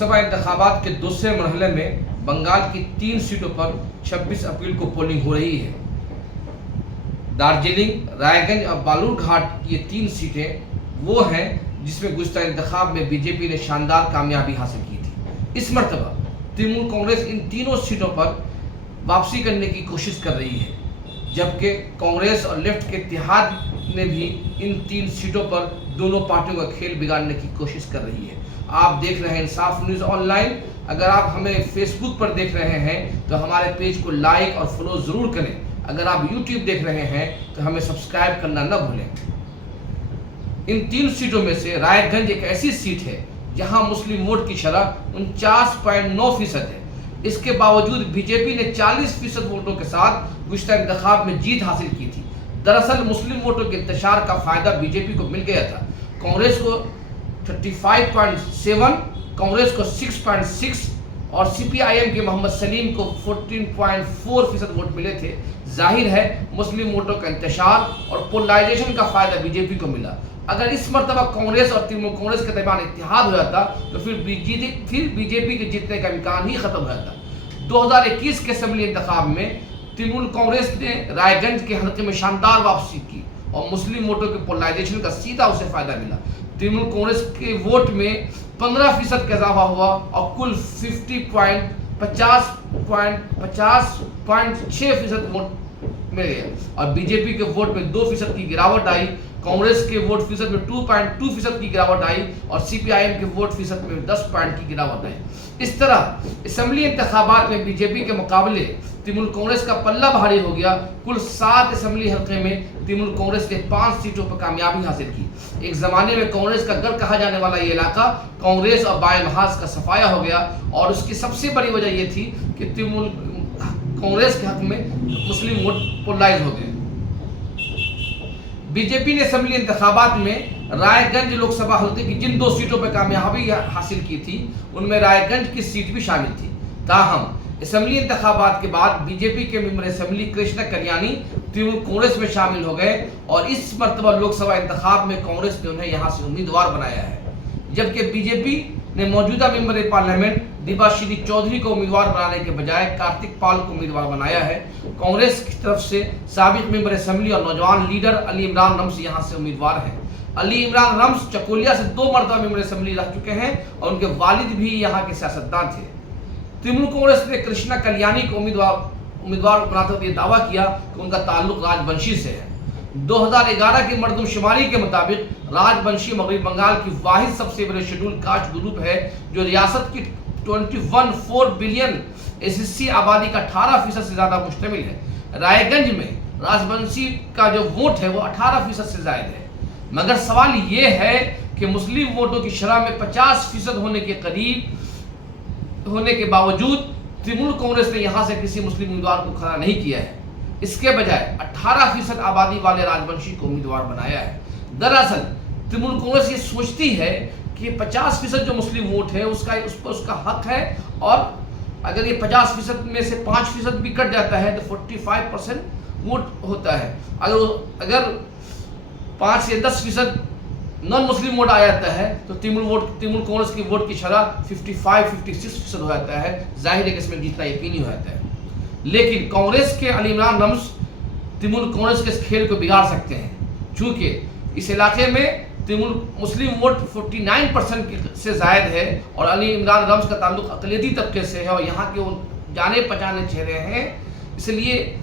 लोकसभा इंतखाबात के दूसरे मरहले में बंगाल की 3 सीटों पर 26 अप्रैल को पोलिंग हो रही है। दार्जिलिंग, रायगंज और बालूरघाट की ये 3 सीटें वो हैं जिसमें गुज़िश्ता इंतखाब में बीजेपी ने शानदार कामयाबी हासिल की थी। इस मरतबा तृणमूल कांग्रेस इन तीनों सीटों पर वापसी करने की कोशिश कर रही है, जबकि कांग्रेस और लेफ्ट के इत्तेहाद ने भी इन 3 सीटों पर दोनों पार्टियों का खेल बिगाड़ने की कोशिश कर रही है। आप देख रहे हैं इंसाफ न्यूज़ ऑनलाइन। अगर आप हमें फेसबुक पर देख रहे हैं तो हमारे पेज को लाइक और फॉलो ज़रूर करें। अगर आप यूट्यूब देख रहे हैं तो हमें सब्सक्राइब करना न भूलें। इन 3 सीटों में से रायगंज एक ऐसी सीट है जहां मुस्लिम वोट की शरह 49.9% है। इसके बावजूद बीजेपी ने 40% वोटों के साथ गुज़िश्ता इंतखाब में जीत हासिल की थी। दरअसल मुस्लिम वोटों के इंतशार का फायदा बीजेपी को मिल गया था। कांग्रेस को 35.7, कांग्रेस को 6.6 और सीपीआईएम के मोहम्मद सलीम को 14.4% वोट मिले थे। जाहिर है मुस्लिम वोटों का इंतशार और पोलराइजेशन का फायदा बीजेपी को मिला। अगर इस मरतबा कांग्रेस और तृणमूल कांग्रेस के दरमियान इत्तेहाद हो जाता तो फिर बीजेपी के जीतने का इम्कान ही खत्म हो जाता। 2021 के असेंबली इंतखाब में तृणमूल कांग्रेस ने रायगंज के हल्के में शानदार वापसी की और मुस्लिम वोटों के पोलराइजेशन का सीधा उसे फायदा मिला। तृणमूल कांग्रेस के वोट में 15% का इजाफा हुआ और कुल 50.6% वोट मिल गया और बीजेपी के वोट में 2% की गिरावट आई। कांग्रेस के वोट फीसद में 2.2% की गिरावट आई और सीपीआईएम के वोट फीसद में 10 पॉइंट की गिरावट आई। इस तरह असेंबली इंतखाबात में बीजेपी के मुकाबले तृणमूल कांग्रेस का पल्ला भारी हो गया। कुल 7 असेंबली हल्के में तृणमूल कांग्रेस ने 5 सीटों पर कामयाबी हासिल की। एक जमाने में कांग्रेस का गढ़ कहा जाने वाला ये इलाका कांग्रेस और बाएं महाज का सफाया हो गया और उसकी सबसे बड़ी वजह यह थी कि तृणमूल कांग्रेस के हक में मुस्लिम वोट पोलराइज हो गए। बीजेपी ने असेंबली इंतखाबात में रायगंज लोकसभा हल्के की जिन 2 सीटों पर कामयाबी हासिल की थी उनमें रायगंज की सीट भी शामिल थी। ताहम असेंबली इंतखाबात के बाद बीजेपी के मेंबर असेंबली कृष्णा कल्याणी तृणमूल कांग्रेस में शामिल हो गए और इस मरतबा लोकसभा इंतखाब में कांग्रेस ने उन्हें यहां से उम्मीदवार बनाया है, जबकि बीजेपी ने मौजूदा मेंबर पार्लियामेंट दिबाश्री चौधरी को उम्मीदवार बनाने के बजाय कार्तिक पाल को उम्मीदवार बनाया है। कांग्रेस की तरफ से साबिक मेंबर असेंबली और नौजवान लीडर अली इमरान रम्स यहां से उम्मीदवार हैं। अली इमरान रम्स चकोलिया से 2 मरतबा मेंबर असेंबली रह चुके हैं और उनके वालिद भी यहां के सियासतदान थे। तृणमूल कांग्रेस ने कृष्णा कल्याणी को उम्मीदवार बनाते हुए दावा किया कि उनका ताल्लुक राजवंशी से है। 2011 की मरदमशुमारी के मुताबिक राजवंशी मगरबी बंगाल की वाहिद सबसे बड़े शेड्यूल कास्ट ग्रुप है जो रियासत की 21.4 बिलियन एससी आबादी का 18% से ज्यादा मुश्तमिल है। रायगंज में राजवंशी का जो वोट है वो 18% से ज्यादा है, मगर सवाल ये है कि मुस्लिम वोटों की शरह में 50% होने के करीब होने के बावजूद तृणमूल कांग्रेस ने यहां से किसी मुस्लिम उम्मीदवार को खड़ा नहीं किया है। इसके बजाय 18% आबादी वाले राजवंशी को उम्मीदवार बनाया है। दरअसल तृणमूल कांग्रेस ये सोचती है कि 50% जो मुस्लिम वोट है उस पर उसका हक है और अगर ये 50% में से 5% भी कट जाता है तो 45% वोट होता है। अगर 5 से 10% नॉन मुस्लिम वोट आ जाता है तो तृणमूल कांग्रेस की वोट की शरह 55-56% हो जाता है। जाहिर है कि इसमें जीतना यकीनी हो जाता है। लेकिन कांग्रेस के अली इमरान रम्स तृणमूल कांग्रेस के इस खेल को बिगाड़ सकते हैं, चूंकि इस इलाके में तृणमूल मुस्लिम वोट 49% से जायद है और अली इमरान रम्स का ताल्लुक अक़लियती तबके से है और यहाँ के वो जाने पहचाने चेहरे हैं। इसलिए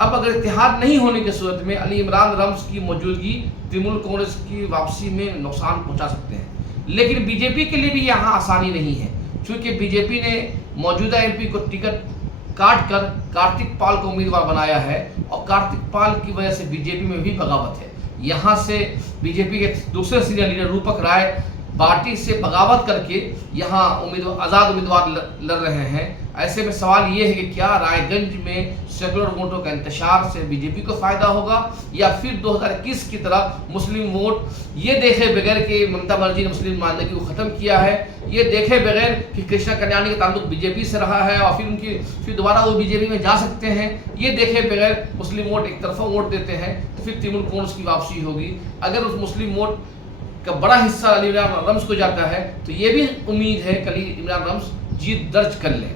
अब अगर इत्तेहाद नहीं होने की सूरत में अली इमरान रम्स की मौजूदगी तृणमूल कांग्रेस की वापसी में नुकसान पहुंचा सकते हैं। लेकिन बीजेपी के लिए भी यहाँ आसानी नहीं है, क्योंकि बीजेपी ने मौजूदा एमपी को टिकट काट कर कार्तिक पाल को उम्मीदवार बनाया है और कार्तिक पाल की वजह से बीजेपी में भी बगावत है। यहाँ से बीजेपी के दूसरे सीनियर लीडर रूपक राय पार्टी से बगावत करके यहाँ आज़ाद उम्मीदवार लड़ रहे हैं। ऐसे में सवाल ये है कि क्या रायगंज में सेकुलर वोटों का इंतशार से बीजेपी को फायदा होगा या फिर 2021 की तरह मुस्लिम वोट ये देखे बगैर कि ममता बनर्जी ने मुस्लिम नुमाइंदगी को ख़त्म किया है, ये देखे बगैर कि कृष्णा कल्याणी का ताल्लुक बीजेपी से रहा है और फिर दोबारा वो बीजेपी में जा सकते हैं, ये देखे बगैर मुस्लिम वोट एक तरफा वोट देते हैं तो फिर तृणमूल कांग्रेस की वापसी होगी। अगर उस मुस्लिम वोट का बड़ा हिस्सा अली इमरान रम्स को जाता है, तो ये भी उम्मीद है कि अली इमरान रम्स जीत दर्ज कर लें।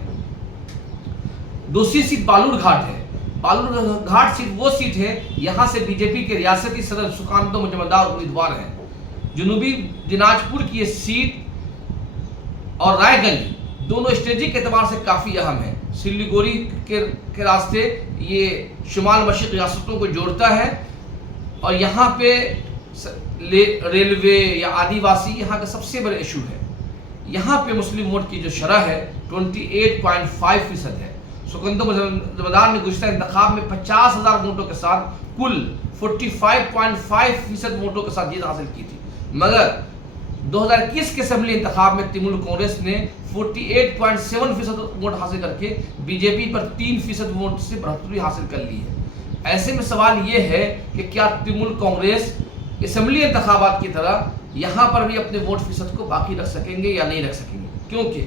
दूसरी सीट बालूर घाट है। बालूर घाट सीट वो सीट है, यहाँ से बीजेपी के रियासती सदर सुकांतो मुजम्मदार उम्मीदवार हैं। जनूबी दिनाजपुर की ये सीट और रायगंज दोनों स्ट्रेटेजिक एतबार से काफ़ी अहम है। सिलीगुड़ी के रास्ते ये शुमाल मशरक़ रियासतों को जोड़ता है और यहाँ पे रेलवे या आदिवासी यहाँ का सबसे बड़ा इशू है। यहाँ पे मुस्लिम वोट की जो शरह है 28.5% है। सुकंदो मुजम्मदार ने गुज़िश्ता इंतखाब में 50,000 वोटों के साथ कुल 45.5% वोटों के साथ जीत हासिल की थी, मगर 2021 के असेंबली इंतखाब में तृणमूल कांग्रेस ने 48.7% वोट हासिल करके बीजेपी पर 3% वोट से बढ़ोतरी हासिल कर ली है। ऐसे में सवाल ये है कि क्या तृणमूल कांग्रेस असेंबली इंतखाबात की तरह यहाँ पर भी अपने वोट फीसद को बाकी रख सकेंगे या नहीं रख सकेंगे, क्योंकि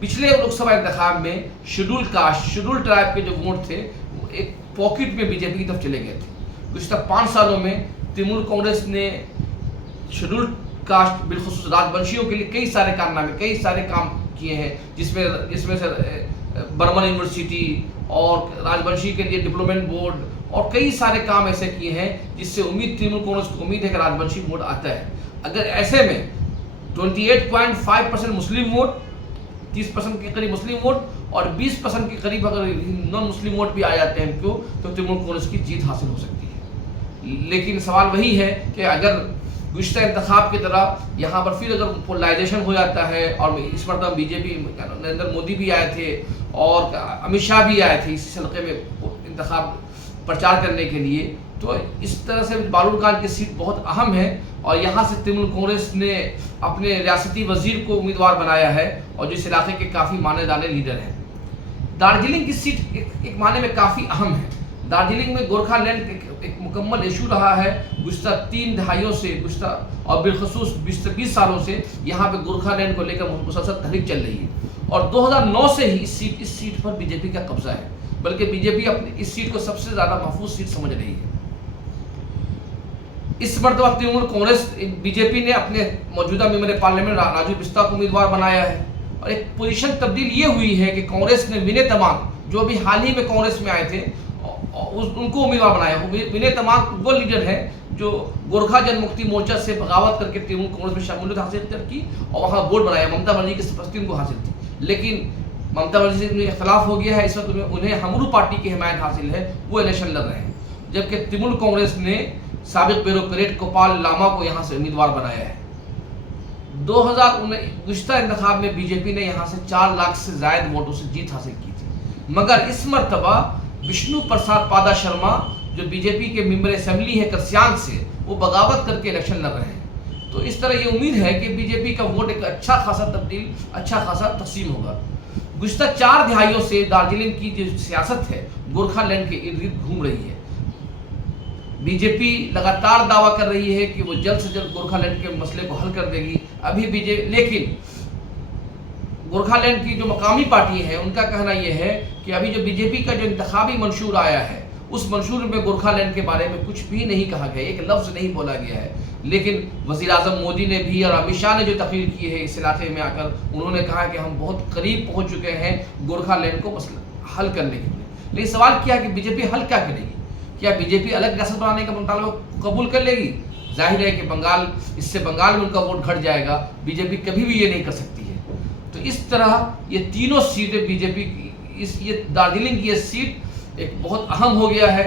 पिछले लोकसभा इंतखाब में शेड्यूल कास्ट, शेड्यूल ट्राइब के जो वोट थे वो एक पॉकेट में बीजेपी की तरफ चले गए थे। पिछले 5 सालों में तृणमूल कांग्रेस ने शेड्यूल कास्ट बिलखुसूस राजवंशियों के लिए कई सारे कारनामे, कई सारे काम किए हैं, जिसमें से बर्मन यूनिवर्सिटी और राजवंशी के लिए डेवलपमेंट बोर्ड और कई सारे काम ऐसे किए हैं जिससे तृणमूल कांग्रेस को उम्मीद है कि राजवंशी वोट आता है। अगर ऐसे में 28.5% मुस्लिम वोट, 30% के करीब मुस्लिम वोट और 20% के करीब अगर नॉन मुस्लिम वोट भी आ जाते हैं इनको, तो तृणमूल कांग्रेस की जीत हासिल हो सकती है। लेकिन सवाल वही है कि अगर गुज़िश्ता इंतखाब की तरह यहाँ पर फिर अगर पोलराइजेशन हो जाता है, और इस मरतबा बीजेपी नरेंद्र मोदी भी आए थे और अमित शाह भी आए थे इस हल्के में इंतखाब प्रचार करने के लिए, तो इस तरह से बालूरघाट की सीट बहुत अहम है और यहाँ से तृणमूल कांग्रेस ने अपने रियासती वजीर को उम्मीदवार बनाया है और जिस इलाके के काफ़ी माने जाने लीडर हैं। दार्जिलिंग की सीट एक माने में काफ़ी अहम है। दार्जिलिंग में गोरखालैंड एक मुकम्मल इशू रहा है गुज़िश्ता 3 दहाइयों से, गुज़िश्ता और बिलखसूस 20 सालों से यहाँ पे गोरखालैंड को लेकर मुसलसल तहरीक चल रही है और 2009 से ही इस सीट पर बीजेपी का कब्जा है, बल्कि बीजेपी अपनी इस सीट को सबसे ज़्यादा महफूज सीट समझ रही है। इस मरतबा तृणमूल कांग्रेस बीजेपी ने अपने मौजूदा मेंबर पार्लियामेंट राजू बिस्ता को उम्मीदवार बनाया है और एक पोजीशन तब्दील ये हुई है कि कांग्रेस ने विनय तमांग, जो अभी हाल ही में कांग्रेस में आए थे, उनको उम्मीदवार बनाया। विनय तमांग वो लीडर है जो गोरखा जनमुक्ति मोर्चा से बगावत करके तृणमूल कांग्रेस में शमूलियत हासिल की और वहाँ वोट बनाया। ममता बनर्जी की सरपरस्ती उनको हासिल थी, लेकिन ममता बनर्जी से इख्तलाफ हो गया है। इस वक्त उन्हें हमरू पार्टी की हिमायत हासिल है, वो इलेक्शन लड़ रहे हैं, जबकि तृणमूल कांग्रेस ने साबिक ब्यूरोक्रेट गोपाल लामा को यहाँ से उम्मीदवार बनाया है। 2019 गुज़िश्ता इंतखाब में बीजेपी ने यहाँ से 4 लाख से ज़ायद वोटों से जीत हासिल की थी, मगर इस मरतबा विष्णु प्रसाद पादा शर्मा जो बीजेपी के मेंबर असेंबली है कर्सियांग से, वो बगावत करके इलेक्शन लड़ रहे हैं। तो इस तरह ये उम्मीद है कि बीजेपी का वोट एक अच्छा खासा तकसीम होगा। गुज़िश्ता 4 दहाइयों से दार्जिलिंग की जो सियासत है गोरखालैंड के इर्द गिर्द घूम रही है। बीजेपी लगातार दावा कर रही है कि वो जल्द से जल्द गोरखालैंड के मसले को हल कर देगी। लेकिन गोरखालैंड की जो मकामी पार्टी है उनका कहना यह है कि अभी जो बीजेपी का जो इंतखाबी मंशूर आया है उस मंशूर में गोरखालैंड के बारे में कुछ भी नहीं कहा गया, एक लफ्ज़ नहीं बोला गया है। लेकिन वज़ीर आज़म मोदी ने भी और अमित शाह ने जो तकरीर की है इस इलाके में आकर, उन्होंने कहा कि हम बहुत करीब पहुंच चुके हैं गोरखालैंड को मसला हल करने के लिए। लेकिन सवाल क्या है कि बीजेपी हल क्या करेगी? क्या बीजेपी अलग रियासत बनाने का मुतालबा कबूल कर लेगी? जाहिर है कि इससे बंगाल में उनका वोट घट जाएगा। बीजेपी कभी भी ये नहीं कर सकती है। तो इस तरह ये तीनों सीटें बीजेपी की, ये दार्जिलिंग की ये सीट एक बहुत अहम हो गया है।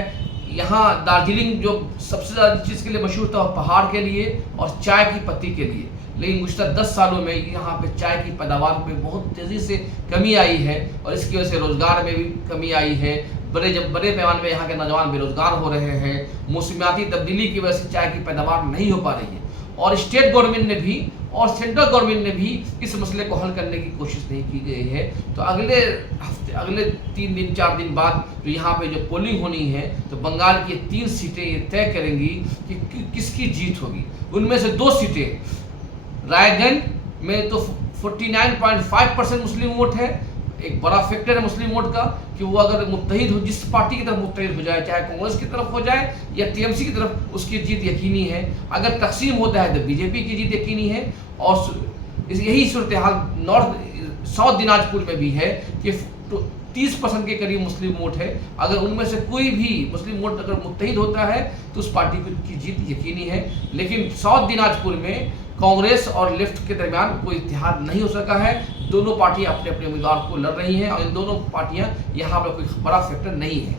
यहाँ दार्जिलिंग जो सबसे ज़्यादा चीज़ के लिए मशहूर था पहाड़ के लिए और चाय की पत्ती के लिए, लेकिन गुज़िश्ता 10 सालों में यहाँ पे चाय की पैदावार में बहुत तेज़ी से कमी आई है और इसकी वजह से रोज़गार में भी कमी आई है। बड़े पैमाने में यहाँ के नौजवान बेरोजगार हो रहे हैं। मौसमियाती तब्दीली की वजह से चाय की पैदावार नहीं हो पा रही है और स्टेट गवर्नमेंट ने भी और सेंट्रल गवर्नमेंट ने भी इस मसले को हल करने की कोशिश नहीं की गई है। तो अगले 3 दिन 4 दिन बाद जो यहाँ पे जो पोलिंग होनी है, तो बंगाल की 3 सीटें ये तय करेंगी कि किसकी जीत होगी। उनमें से 2 सीटें रायगंज में तो 49.5% मुस्लिम वोट है, एक बड़ा फैक्टर है मुस्लिम वोट का कि वो अगर मुत्तहिद हो, जिस पार्टी की तरफ मुत्तहिद हो जाए, चाहे कांग्रेस की तरफ हो जाए या टीएमसी की तरफ, उसकी जीत यकीनी है। अगर तकसीम होता है तो बीजेपी की जीत यकीनी है। और यही सूरत हाल साउथ दिनाजपुर में भी है कि 30% के करीब मुस्लिम वोट है। अगर उनमें से कोई भी मुस्लिम वोट अगर मुत्तहिद होता है तो उस पार्टी की जीत यकीनी है। लेकिन साउथ दिनाजपुर में कांग्रेस और लेफ्ट के दरमियान कोई इत्तेहाद नहीं हो सका है। दोनों पार्टियां अपने अपने उम्मीदवार को लड़ रही हैं और इन दोनों पार्टियां यहाँ पर कोई बड़ा फैक्टर नहीं है।